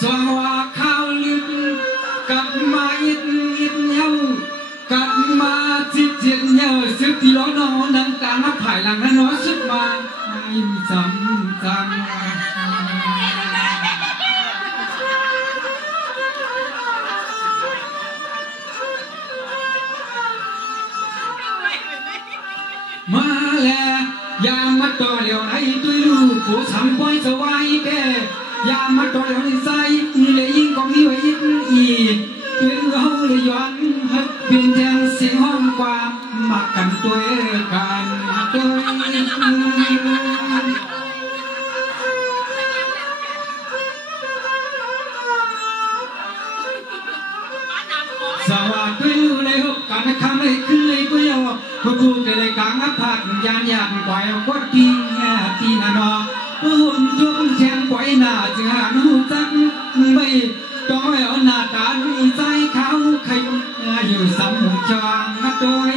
สว่างว่าข้าวลืมกลับมาอิดอิดเย้ากลับมาจิตจิตเย้าสึกที่ร้อนนอนน้ำตาน้ำไผ่หลังนั้นน้อยสุดมาไม่จำจำมาแล้วยามมาต่อเหลียวไอ้ตัวลูกผู้ทำป้อยสวายแกยามมาต่อเหลียวในใจเลยยิ่งก็มีไว้ยิ่งอีกตัวเขาเลยย้อนฮักเปลี่ยนแทงเสียงห้องความมากันตัวกันตัวสวัสดีเลยฮุกการคำเลยขึ้นเลยก็ยาวผู้ผู้เลยกางอับผัดยานยานปล่อยกดตีตีนานอหุ่นทุ่งแทงปล่อยหน้าจึงหาหูจักไม่ต้องเอาหน้าตาลุยใจเขาใครอยู่สำมุจางโดย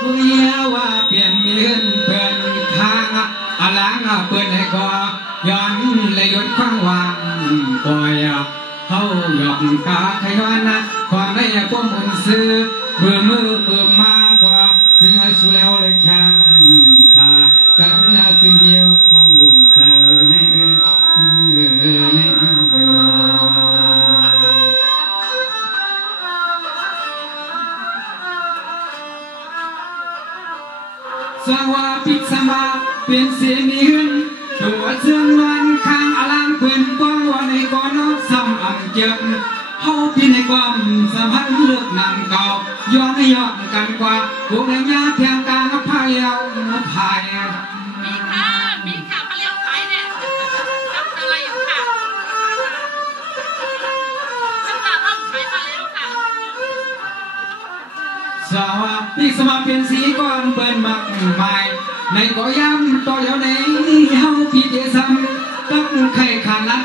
คุยว่าเปลี่ยนเมียนเปลี่ยนข้างอาล้างเปลี่ยนให้ก็ย้อนเลยยศข้างวางปล่อยเขาหยอกตาใครน้อยนะความได้พวกมันซื้อเบื่อมือเบื่อมาก็ซึ่งให้สุเลวเลยแค่ชากันน่าจึงเหี่ยวเสือในในสว่าพิสมาเป็นเสียมีหืนตัวเชื่องนอนข้างอลังเปื่อนป้องว่าในก้อนซ้ำอ่ำเจ็บเฮาพี่ในความสะพันเลือกนำเก่าย้อนให้ย้อนกันกว่าพวกในญาติเพียงกลางพายเอาพายมีค่ะพาเลี้ยวไปเนี่ยทำอะไรอยู่ค่ะฉันจะต้องไปพาเลี้ยวค่ะสว่าพิสมาเป็นสีก้อนเปื่อนมากมายในก็ย้ำต่อแล้วในเฮาพี่เดซัมต้องไข่ขานัด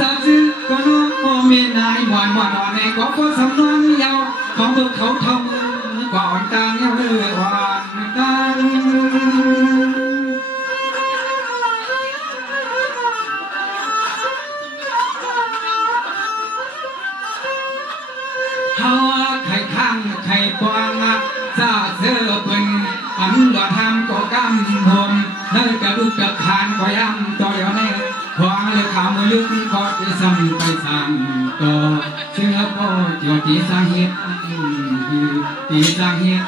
จะซื้อก็น้องพ่อแม่นายหวานหวานในก็สำนวนยาวของพวกเขาทำกว่าอ่อนตาเงาเลยหวานตาเฮาไข่ข้างไข่ปองจะเสื้อเป็นอันหลอดทำก็กำผมเลิกกระดูกกระคานก็ย้ำต่ออย่างนี้พอเลยข่าวมือลึกก็จะซ้ำไปซ้ำต่อเชื่อพ่อเจ้าที่สร้างเหตุที่สร้างเหตุ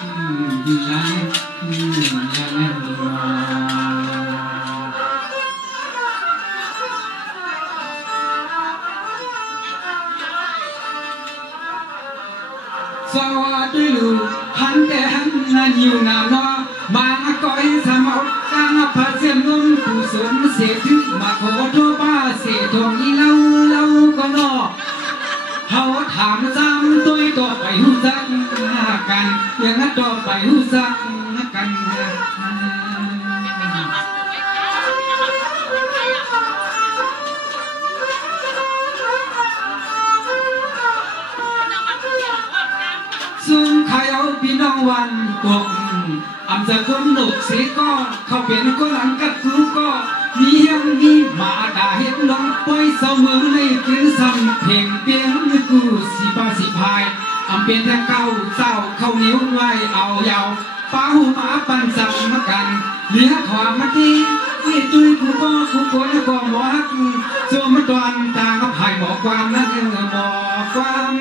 สวัสดีลูกหันแต่หันนั่นอยู่นานอมาก้อยสมองกางพาเสียงนผู้สนเสียทึกมาขอโทษป้าเสียทองอีเล่าก็นอเขาถามซ้ำตัวต่อไปหูจักกันอย่างนั้นต่อไปหูจักกันซึ่งใครเอาพี่น้องวันกงอำจะคนหนุกเสียก็เขาเป็นคนหลังกับกูก็มียังมีมาด่าเห็นลงปล่อยเสมอในกินซ้ำเพลงเปียงกูสิบาสิพายอำเป็นแทงเก้าเจ้าเขาเหนียวไว้เอายาวป้าหูมาปั่นสับมากันเหลือความมาดีนี่จุยกูก็แล้วก็หมอฮักโจมตอนตาก็พายบอกความนั่นบอกความ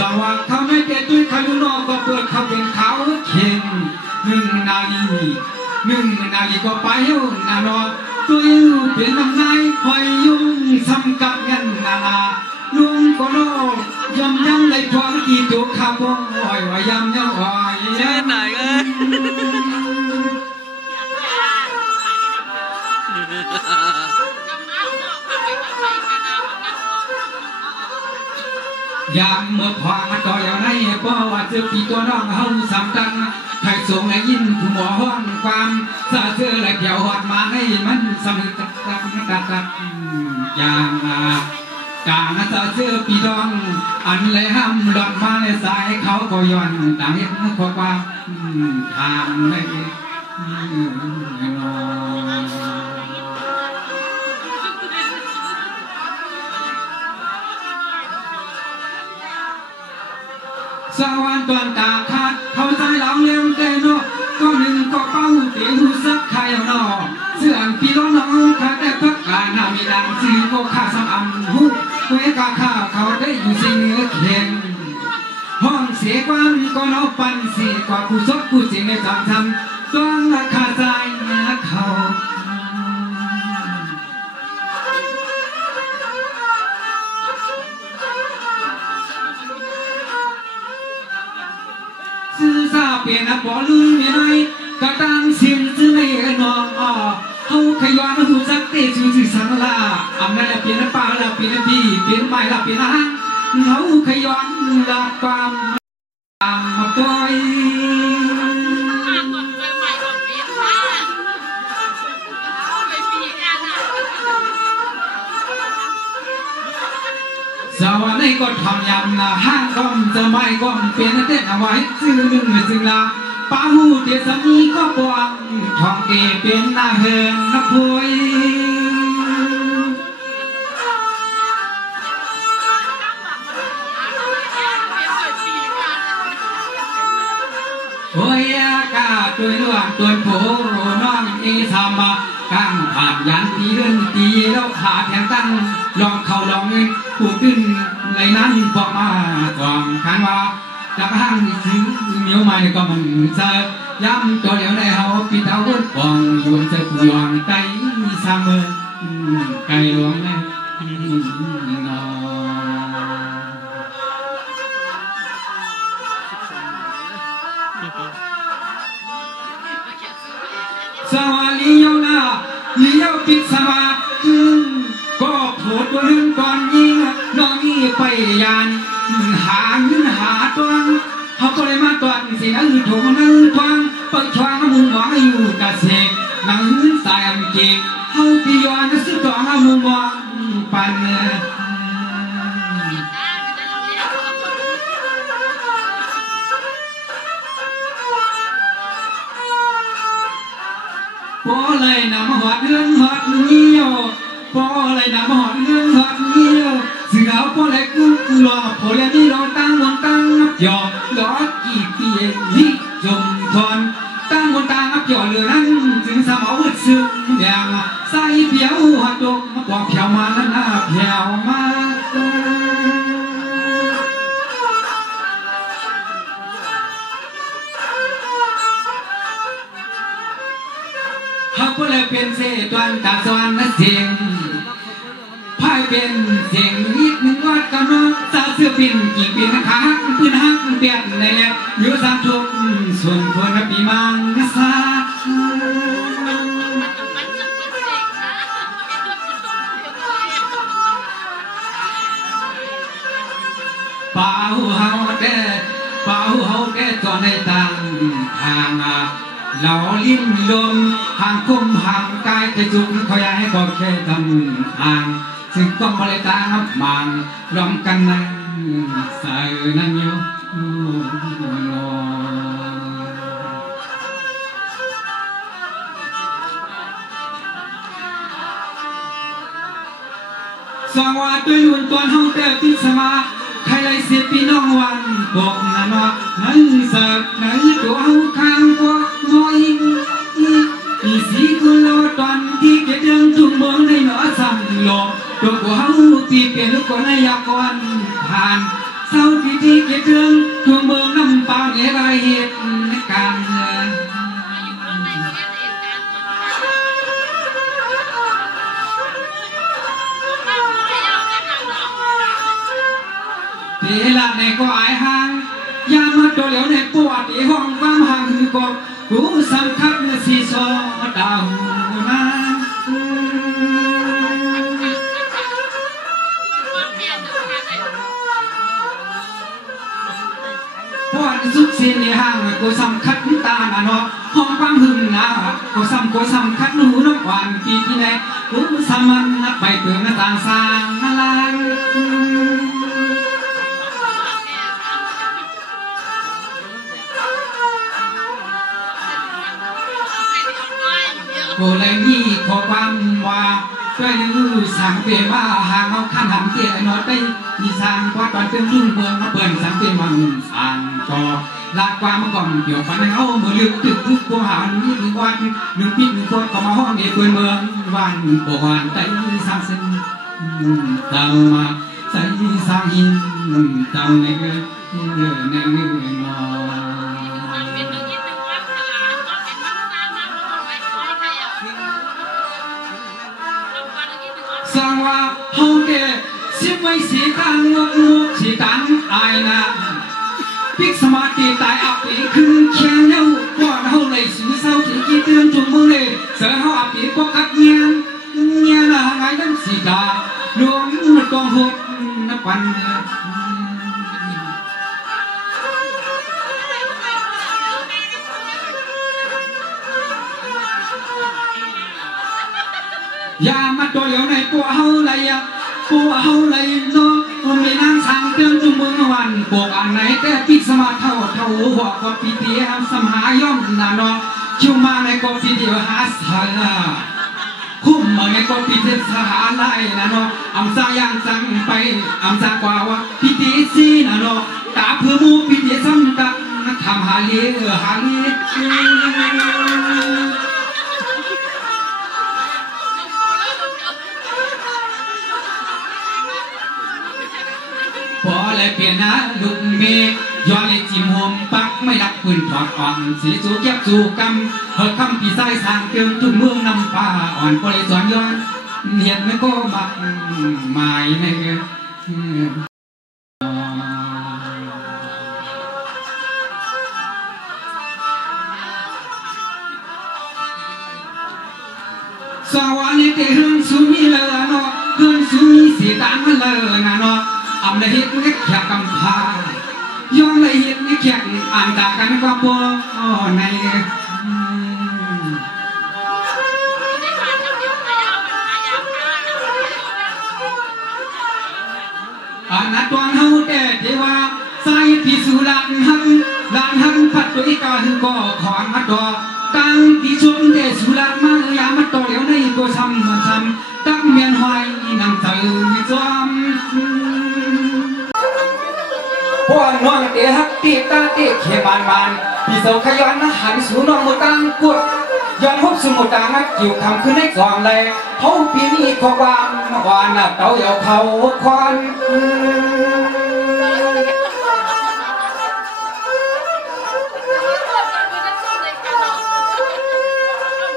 สว่าเขาไม่เกิดด้วยขยุนอก็เปิดเขาเป็นเขาเข่ง1 นาทีก็ไปยุ่งนานอตัวอยู่เป็นน้ำนายคอยยุ่งซ้ำกับเงินนาลุงก็โลยำยังเลยพอกี่ตัวข้าวบ่อยว่ายำยังอ่อยเช่นไหนยามเมื่อพอมาต่ออย่างไรเพราะว่าเจอปีตัวน้องเฮาสามตังไทยสูงและยินผู้หมอห้องความสะเสือและเกี่ยวหอดมาให้มัน สมุทรตักอย่างกาณจะเสื้อปีดองอันเลยห้ำหลอดมาในสายเขาก็ย้อนต่างเห็นขอความทางไม่สวรรค์ตอนตาขาดเขาใจหลังเลี้ยงเต้นก็หนึ่งก็เป้าเตียงหูสักใครเอาหนอเสื่อมพี่น้องน้องขาแต่พักการนามีดังซีก็ข้าสำอันหูเวกาข้าเขาได้อยู่สิ่งเหนือเข็นห้องเสียความก็น้องปันเสียกว่าผู้ซบผู้จริงในจำทำต้องราคาใจนะเขาซื้อซาเปลี่ยนบ่ลืมไม่ได้กระตังเสียงซื้อในน้องเขาขย้อนหูจักเตะจูสิสังลาอำนาจเปลี่ยนป่าละเปลี่ยนพี่เปลี่ยนไม้ละเปลี่ยนหางเขาขย้อนละความตามมาปล่อยสาวนี่ก็ทำยำนะห้างก้อมจะไม่ก้อมเปลี่ยนเต้นเอาไว้ซื้อหนึ่งจึงละป้าหูเดียสามีก็ปวงทองเกเป็นหน้าเฮือนนับพวยโอ้ยกาตัวหลวงตัวโผน้องเอสามากังผ่านยันตีเรื่องตีแล้วขาแทงตั้งลองเข่าลองเงินผู้ขึ้นในนั้นบอกมาก่อนขันว่าจากห้างซื้อเหนียวใหม่ก็มันเสิร์ฟย้ำตัวเดียวในเฮาปีเท้าวุ้นปองอยู่เจอผู้ยองไก่ซาเมอไก่หลวงแม่สวัสดีโยนาเลี้ยวปิดสวัสดิ์ก็โผล่ตัวนึงก่อนยิงน้องนี่ไปยานหาเงินหาตัวเขาก็เลยมาตอนสินั่งถงนั่งทวงเปิดช่องมุงมองอยู่กระเสกนั่งสายอังกฤษเขาพิยอนสุดต่อมุงมองปันพอเลยนำหอดเรื่องหอดเงี้ยวพอเลยนำหอดเรื่องหอดเงี้ยวสิ่งเอาพอเลยกูรอพอเลยนี่เราตั้งมนตั้งนับหยอกล้อกี่ปีฮิจมทอนตั้งมนตั้งนับหยอกเหลือนั้นจึงสมองซึ้งอย่างใส่เพียวหัดดกมาบอกเพียวมาแล้วนะเพียวมาเขาก็เลยเป็นเศษวันตาสวรรค์นั่นเองพายเป็นเสียงนิดนึงวัดกันน้องสาวเสื้อปิ่นกี่ปีนะคะฮักปืนฮักเปียกในแล้วอยู่สามทุกส่วนคนปีมังสาป่าหูเฮาเด้ป่าหูเฮาเด้จอในต่างทางเหล่าลิ้นลมห่างคุ้มห่างกายจะจุกคอยให้ก็แค่ทำห่างซึ่งต้องบริตาครับมันล้อมกันนั่งใส่นั่งอยู่สวัสดีวันตัวเฮาแต่ติสมาใครเลยเสียพี่น้องวันบอกนั่นว่านั่งสักนั่งตัวเฮาข้างกว่าน้อยอีสีกุลตอนที่เกิดเรื่องทุ่งเมืองในหนอสั่งหลอกตัวกูเฮาที่เป็นลูกคนในยากรผ่านเศร้าที่เกิดเรื่องทุ่งเมืองน้ำเปล่าเหตุเหตุการเงินเวลาในก็อายห่างยามมาตัวเหลียวในปวดที่ห้องความห่างคือกบกูสังคับเนื้อสีซอดาวนาพอดสุดสิ้นในห้างกูสังคับตาหนาเนาะ ห้องความหึงนะก็ซ้ำคัดหนูน้ำหวานปีที่ไหนรู้สามันนับไปเปลืองต่างสร้างอะไรโกเลยนี่ขอความว่าก็ยื้อสั่งเปลี่ยนว่าหางเอาขันหันเตี้ยน้อยไปมีสั่งว่าตอนเป็นรุ่งเมืองมาเปิดสั่งเปลี่ยนมังสั่งจอลากความมาก่อนเกี่ยวฟันให้เอาเมื่อเลือกตึกทุกผู้หานี่หนึ่งวันหนึ่งปีหนึ่งคนก็มาห้องเดียวเปิดเมืองวันปวดใจสร้างเส้นตามมาใจสร้างหินตามในเงยในเงยนอสร้างว่าห้องเกสิไม่สีตังงกสีตังอายนะพิกสมาธิตายอับปีขึ้นเชียงเย้าก่อนเขาเลยสูเศร้าถึงกี่เดือนจุ่มมือเลยเสือเขาอับปีก็กัดเงียนะไงนั่นสีตาหลวงมันกองหดนับวันอย่ามาตัวเดียวในปัวเฮาไรอะปัวเฮาไรเนาะมีนางสังเตือนจุ่มมือวันปวกอันไหนแต่พิกสมาเท่าหัวก็ปีเดียวสมหาย่อมนาเนาะคิวมาในก็ปีเดียวหาสาคุ้มมาในก็ปีเดียวสหาไล่นะเนาะอำซายังจังไปอำซากว่าว่าปีเดียวซีนะเนาะตาเพื่อมูปีเดียวซ้ำตักทำหาเลี้ยหาเลี้ยพอเลยเปลี่ยนนะลูกเมย์ย้อนเลยจิ้มหัวปักไม่รักปืนถอดอ่อนสีสูเก็บสู่กำเฮอคำปีไส้สางเกินทุกเมืองนำป่าอ่อนพอเลยสอนย้อนเนียนไม่ก็บักหมายในสวรรค์เตะหุ่นสุมีเลยเนาะหุ่นสุมีสีตางเลยนะเนาะอำเลยเห็ดนี่แขกกำพาย้อนเลยเห็ดนี่แขกอ่านตากันก็พอในอันนั้นตัวเฮาแต่เทว่าใส่พิสูจน์ลานหักพัดตัวอีกาคือก็ของมัดดอกตั้งที่ชมแต่สุรามายามัดต่อเดี๋ยวในก็ซ้ำตั้งเมียนหอยนำเตือนจอมพวกน้องเตะฮักตีตาเตะเขบานพี่เสาขยันหันสู่น้องมุตังกวดย้อนพบสมุตังกิ่วคำขึ้นในกองเลยเขาปีนี้ขอความหวานเต่าเอาเขาควัน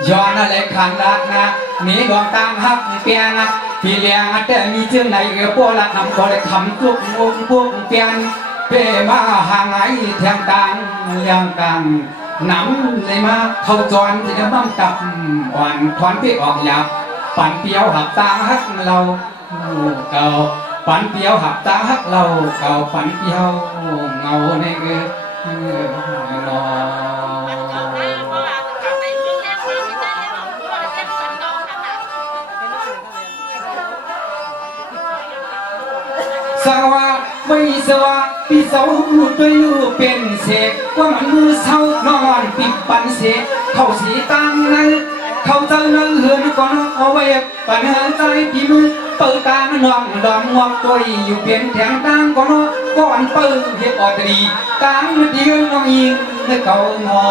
ย้อนอะไรขันรักนะมีดวงตามฮักเปียนะพี่เลี้ยงแต่มีเชื่อไหนเอพวกละทำก็เลยทำทุกองพวกเปียนเปมาห่างไอแทงตังยังตังน้ำเลยมาเข้าจอนจะได้บ้างกับอ่อนควันพี่ออกหยับปั่นเปียวหับตาฮักเราเก่าปั่นเปียวหับตาฮักเราเก่าปั่นเปียวเงาในเงยรอสวะไม่สวะพี่เสาด้วยลูกเป็นเสกว่ามันมือเศร้านอนปิดปันเสกเข้าสีตังนั้นเข้าเจ้านั้นเหือนก่อนเอาไว้ปัญหาใจพี่มือเปิดตาหนองดอมงอกตัวอยู่เปลี่ยนแถงตังก่อนก่อนเปิดเหตุอดดีตังเดียวน้องยิงให้เขางอ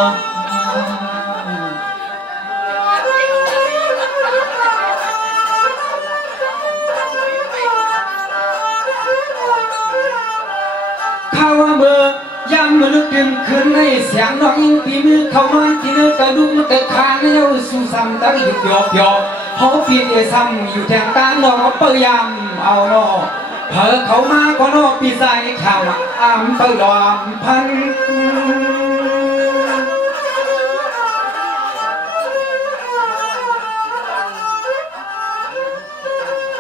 ข้าวเบอร์ย่ำมันลึกดึงขึ้นในเสียงน้องยิงปีมือเขานอนที่เนื้อกระดุมมันเตะคานเย้าสู้ซ้ำตะหยิบหยอกเขาปีเดียซ้ำอยู่แทงตาหนอเปยำเอาหนอเผอเขามาก็นอปีใส่ข่าวอ้ำเปยอมพัน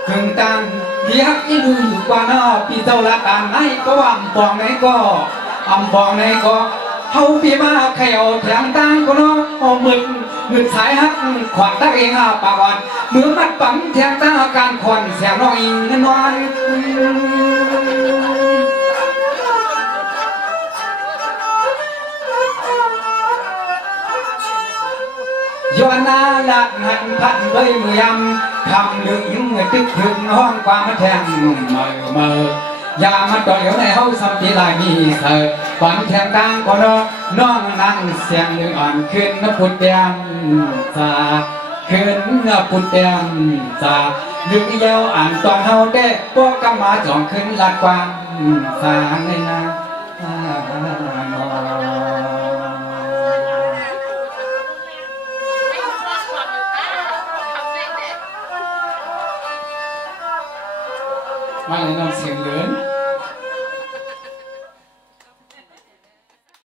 ถึงตังที่ฮักอีดูอยู่กว่าน้อปีเจ้าละกันไหนก็อำปองไหนก็อำปองไหนก็ เฮาพี่มาเขย่าแถงตั้งก็น้องมึนสายฮักขวัญตาเองปากอ่อนเมื่อมัดปั๊มแทงตั้งอาการขวัญเสียงน้องอิงนอนย้อนนาลัดหันพันเลยมือยำคำหนึ่งตึกถึงห้องความแทงเมื่อย่ามาต่อเหลียวในเฮาสัมผัสลายมีเธอขวัญแทงกลางก็น้องนั่งเสียงหนึ่งอ่อนขึ้นน้ำพุดเตียมสาขึ้นน้ำพุดเตียมสาดึกเยาวอ่านตอนเฮาได้พวกกำมาจ่องขึ้นลัดกวางสาในนา